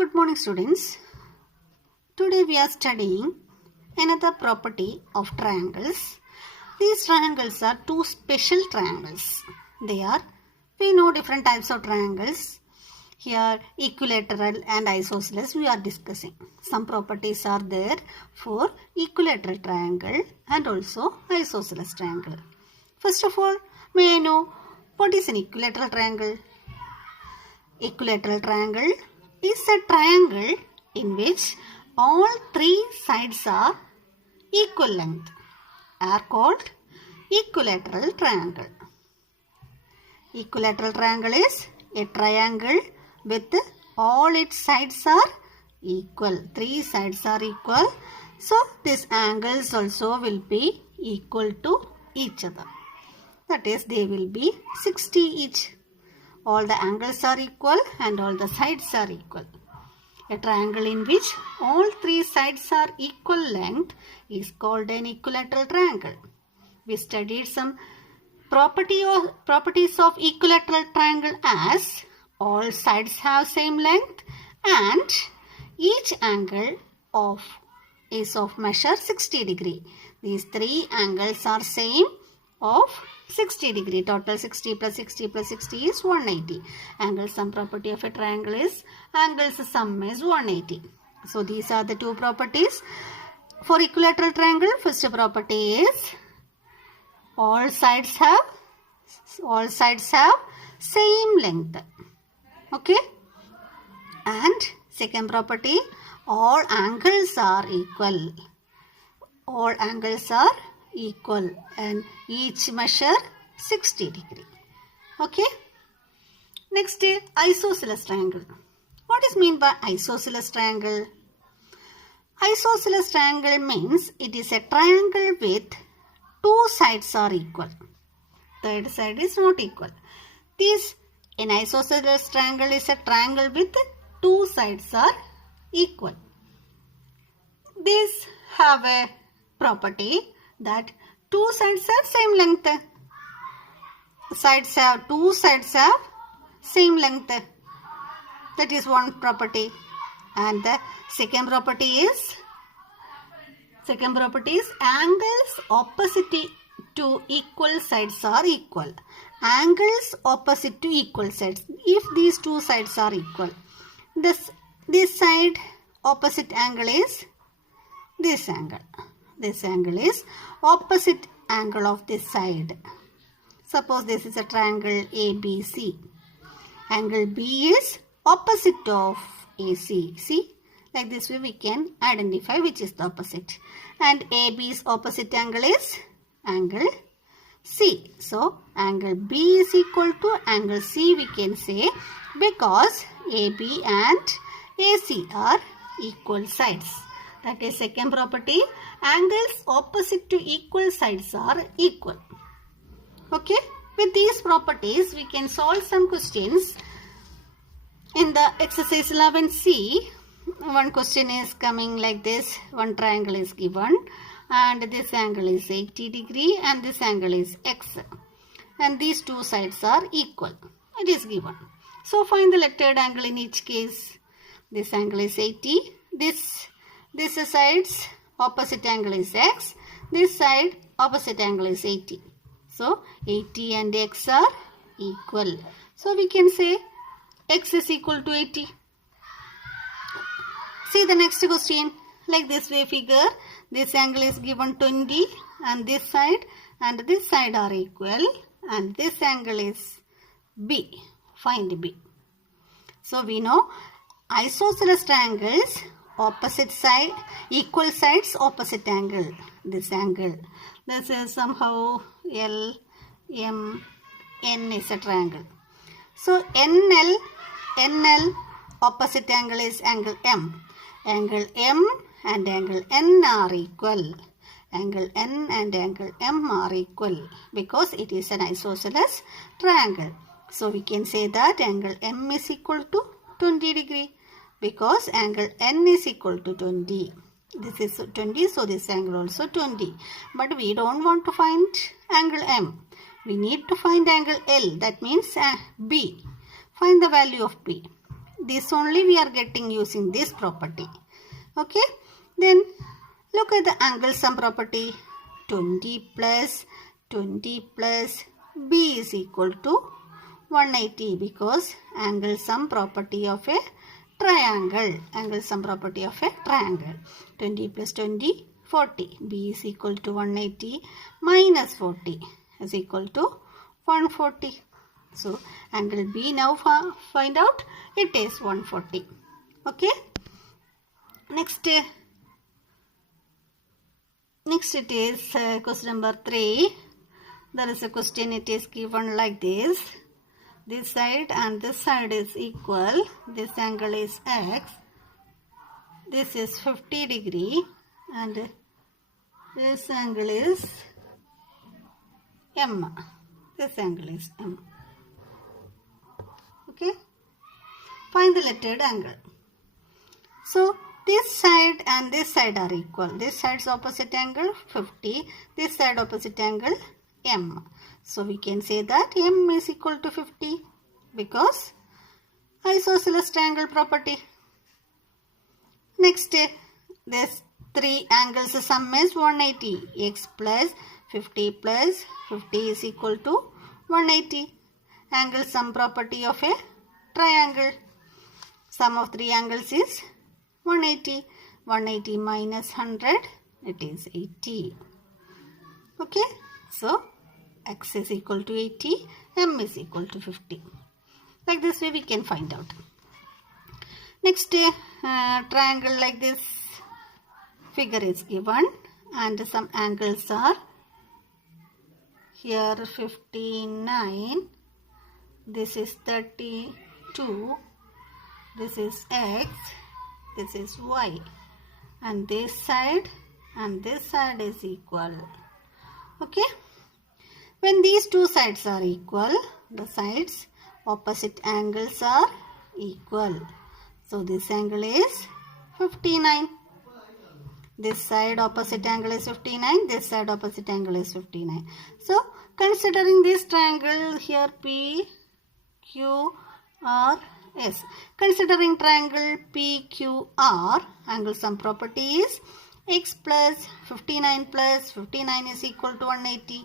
Good morning, students. Today we are studying another property of triangles. These triangles are two special triangles. We know different types of triangles. Here equilateral and isosceles we are discussing. Some properties are there for equilateral triangle and also isosceles triangle. First of all, may I know what is an equilateral triangle? Equilateral triangle is a triangle in which all three sides are equal length, are called equilateral triangle. Equilateral triangle is a triangle with all its sides are equal. Three sides are equal. So these angles also will be equal to each other. That is, they will be 60 each. All the angles are equal and all the sides are equal. A triangle in which all three sides are equal length is called an equilateral triangle. We studied some properties of equilateral triangle as all sides have same length and each angle is of measure 60 degree. These three angles are same of 60 degree. Total 60 plus 60 plus 60 is 180. Angle sum property of a triangle is angles sum is 180. So these are the two properties for equilateral triangle. First property is all sides have same length. Okay. And second property, all angles are equal. All angles are equal and each measure 60 degree. Okay. Next, isosceles triangle. What is meant by isosceles triangle? Isosceles triangle means it is a triangle with two sides are equal. Third side is not equal. An isosceles triangle is a triangle with two sides are equal. These have a property that two sides have same length. Two sides have same length. That is one property. And the second property is angles opposite to equal sides are equal. Angles opposite to equal sides. If these two sides are equal, this side opposite angle is this angle. This angle is opposite angle of this side. Suppose this is a triangle ABC. Angle B is opposite of AC. See, like this way we can identify which is the opposite. And AB's opposite angle is angle C. So, angle B is equal to angle C we can say because AB and AC are equal sides. That is second property. Angles opposite to equal sides are equal. Okay. With these properties, we can solve some questions. In the exercise 11C, one question is coming like this. One triangle is given and this angle is 80 degree and this angle is X. And these two sides are equal. It is given. So, find the lettered angle in each case. This angle is 80. This side's opposite angle is X. This side opposite angle is 80. So, 80 and X are equal. So, we can say X is equal to 80. See the next question. Like this way figure. This angle is given 20 and this side are equal. And this angle is B. Find B. So, we know isosceles triangles opposite side, equal sides, opposite angle. This angle. This is somehow L, M, N is a triangle. So, NL opposite angle is angle M. Angle M and angle N are equal. Angle N and angle M are equal because it is an isosceles triangle. So, we can say that angle M is equal to 20 degree. Because angle N is equal to 20. This is 20, so this angle also 20. But we don't want to find angle M. We need to find angle L. That means B. Find the value of B. this only we are getting using this property. Okay. Then look at the angle sum property. 20 plus 20 plus b is equal to 180 because angle sum property of a triangle. Angle sum property of a triangle. 20 plus 20, 40. B is equal to 180 minus 40 is equal to 140. So, angle B now find out. It is 140. Okay. Next it is question number 3. There is a question, it is given like this. This side and this side is equal. This angle is x. This is 50 degree and this angle is m. This angle is m. Okay. Find the lettered angle. So, this side and this side are equal. This side's opposite angle 50. This side opposite angle m. So, we can say that m is equal to 50 because isosceles triangle property. Next, this 3 angles sum is 180. X plus 50 is equal to 180. Angle sum property of a triangle. Sum of 3 angles is 180. 180 minus 100, it is 80. Okay. So, x is equal to 80, m is equal to 50. Like this way we can find out. Next, triangle like this figure is given and some angles are here 59. This is 32. This is x. This is y. And this side is equal. Okay. When these two sides are equal, the sides opposite angles are equal. So this angle is 59. This side opposite angle is 59. This side opposite angle is 59. So considering this triangle here P, Q, R, S. Considering triangle PQR, angle sum property is x plus 59 is equal to 180.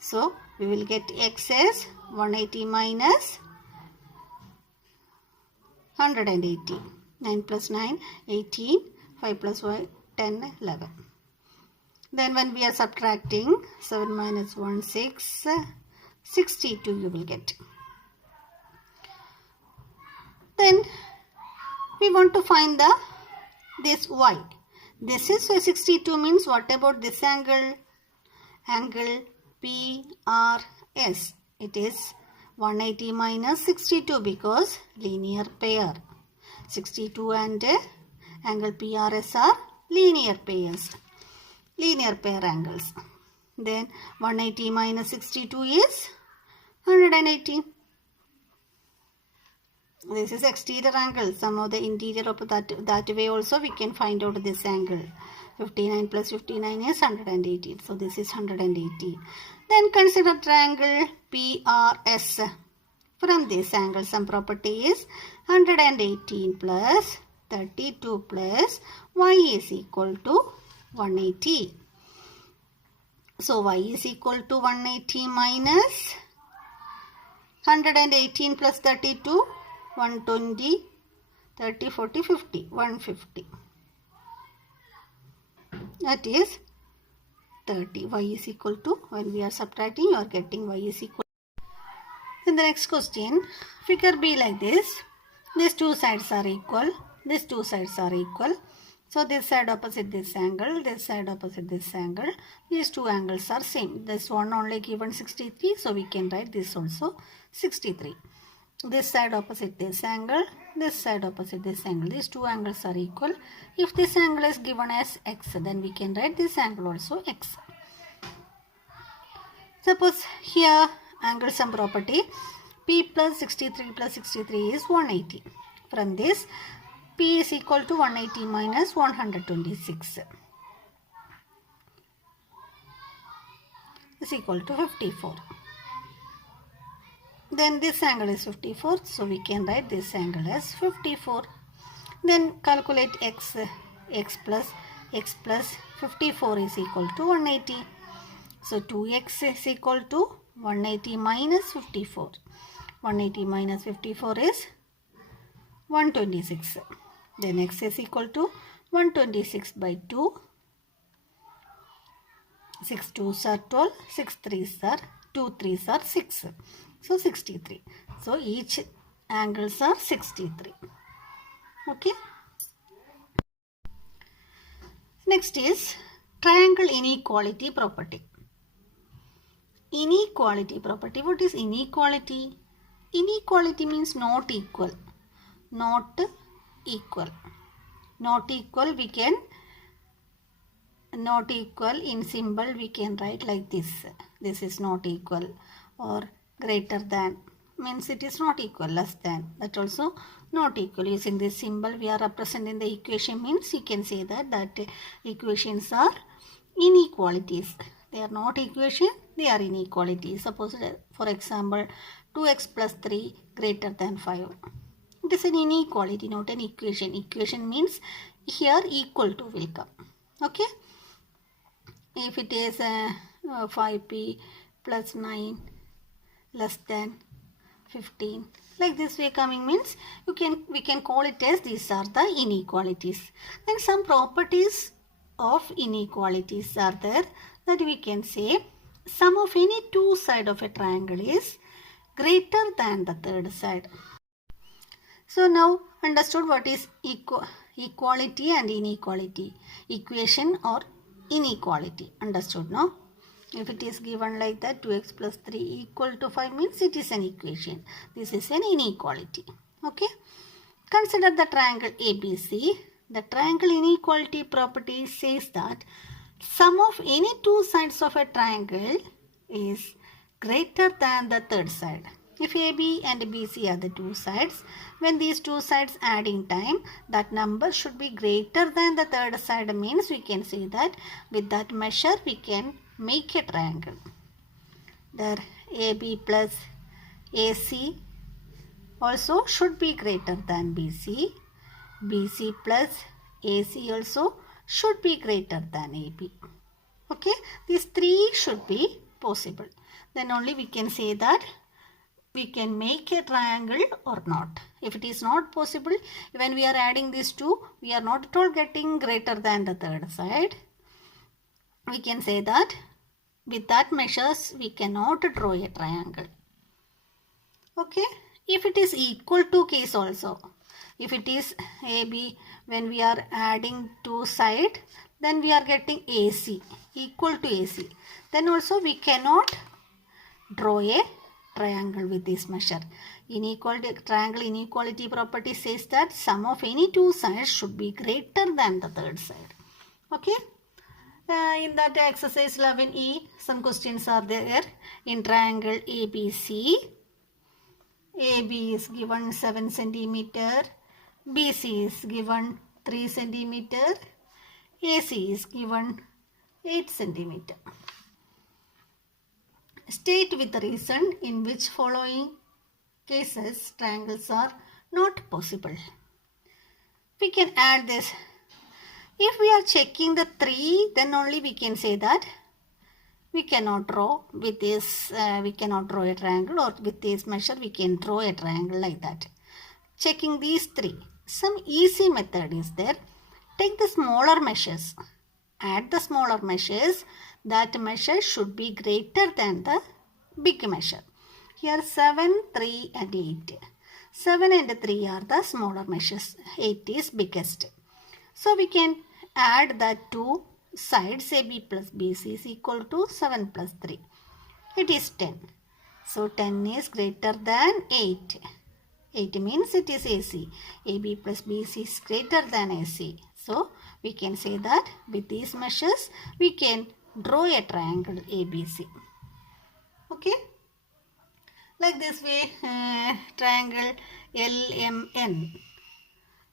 So, we will get x as 180 minus 180. 9 plus 9, 18. 5 plus 1, 10, 11. Then when we are subtracting, 7 minus 1, 6, 62 you will get. Then we want to find this y. This is 62 means what about this angle? Angle PRS. It is 180 minus 62 because linear pair. 62 and angle PRS are linear pairs. Linear pair angles. Then 180 minus 62 is 180. This is exterior angle. Some of the interior of that way also we can find out this angle. 59 plus 59 is 180. So this is 180. Then consider triangle PRS. From this angle some property is 118 plus 32 plus y is equal to 180. So y is equal to 180 minus 118 plus 32. 120, 30, 40, 50, 150. That is 30. Y is equal to, when we are subtracting, you are getting y is equal. In the next question, figure be like this. These two sides are equal. These two sides are equal. So this side opposite this angle, this side opposite this angle. These two angles are same. This one only given 63. So we can write this also 63. This side opposite this angle, this side opposite this angle. These two angles are equal. If this angle is given as x, then we can write this angle also x. Suppose here angle sum property P plus 63 is 180. From this, P is equal to 180 minus 126 is equal to 54. Then this angle is 54. So we can write this angle as 54. Then calculate x plus 54 is equal to 180. So 2x is equal to 180 minus 54. 180 minus 54 is 126. Then x is equal to 126 by 2. 6 2s are 12, 6 3s are 2 3s are 6. So 63. So each angles are 63. Okay. Next is triangle inequality property. Inequality property. What is inequality? Inequality means not equal. Not equal. Not equal, we can not equal in symbol we can write like this. This is not equal, or greater than means it is not equal, less than, that also not equal. Using this symbol we are representing the equation, means you can say that equations are inequalities. They are not equation, they are inequalities. Suppose for example 2x plus 3 greater than 5. It is an inequality, not an equation. Equation means here equal to will come. Okay. If it is 5p plus 9 less than 15, like this way coming, means we can call it as these are the inequalities. Then some properties of inequalities are there, that we can say sum of any two sides of a triangle is greater than the third side. So now understood what is equality and inequality, equation or inequality. Understood now? If it is given like that, 2x plus 3 equal to 5 means it is an equation. This is an inequality. Okay. Consider the triangle ABC. The triangle inequality property says that sum of any two sides of a triangle is greater than the third side. If AB and BC are the two sides, when these two sides add in time, that number should be greater than the third side, means we can say that with that measure we can make a triangle. There AB plus AC also should be greater than BC. BC plus AC also should be greater than AB. Okay, these three should be possible. Then only we can say that we can make a triangle or not. If it is not possible, when we are adding these two, we are not at all getting greater than the third side. We can say that with that measures we cannot draw a triangle. Okay, if it is equal to case also, if it is AB, when we are adding two sides, then we are getting AC equal to AC. Then also we cannot draw a triangle with this measure. Triangle inequality property says that sum of any two sides should be greater than the third side. Okay. In that exercise 11E, some questions are there. In triangle ABC, AB is given 7 centimeter, BC is given 3 centimeter, AC is given 8 centimeter. State with the reason in which following cases triangles are not possible. We can add this. If we are checking the 3, then only we can say that we cannot draw with this, we cannot draw a triangle, or with this measure we can draw a triangle like that. Checking these 3. Some easy method is there. Take the smaller measures. Add the smaller measures. That measure should be greater than the big measure. Here 7, 3 and 8. 7 and 3 are the smaller measures. 8 is biggest. So we can add that two sides AB plus BC is equal to 7 plus 3. It is 10. So 10 is greater than 8. 8 means it is AC. AB plus BC is greater than AC. So we can say that with these measures we can draw a triangle ABC. Okay. Like this way, triangle LMN.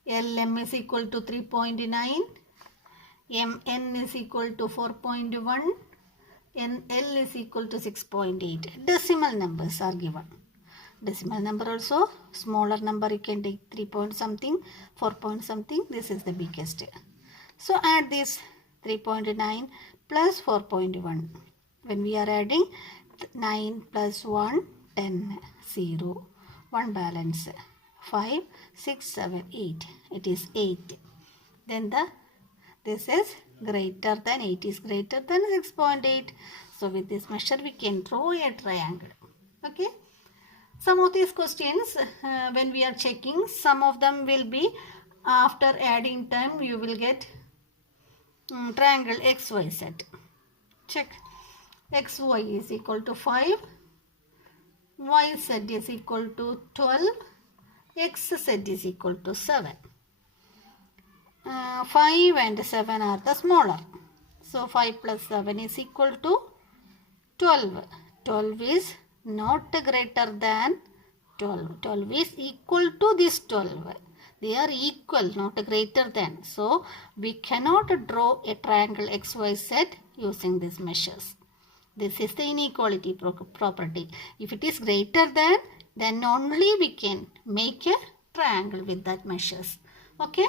LM is equal to 3.9. MN is equal to 4.1. NL is equal to 6.8. Decimal numbers are given. Decimal number also, smaller number you can take 3 point something, 4 point something. This is the biggest. So add this 3.9 plus 4.1. When we are adding 9 plus 1, 10, 0. 1 balance. 5, 6, 7, 8. It is 8. Then this is greater than 8 is greater than 6.8. So with this measure we can draw a triangle. Okay. Some of these questions when we are checking, some of them will be after adding time you will get triangle XYZ. Check. XY is equal to 5. YZ is equal to 12. XZ is equal to 7. 5 and 7 are the smaller. So 5 plus 7 is equal to 12. 12 is not greater than 12. 12 is equal to this 12. They are equal, not greater than. So we cannot draw a triangle XYZ using these measures. This is the inequality property. If it is greater than, then only we can make a triangle with that measures. Okay.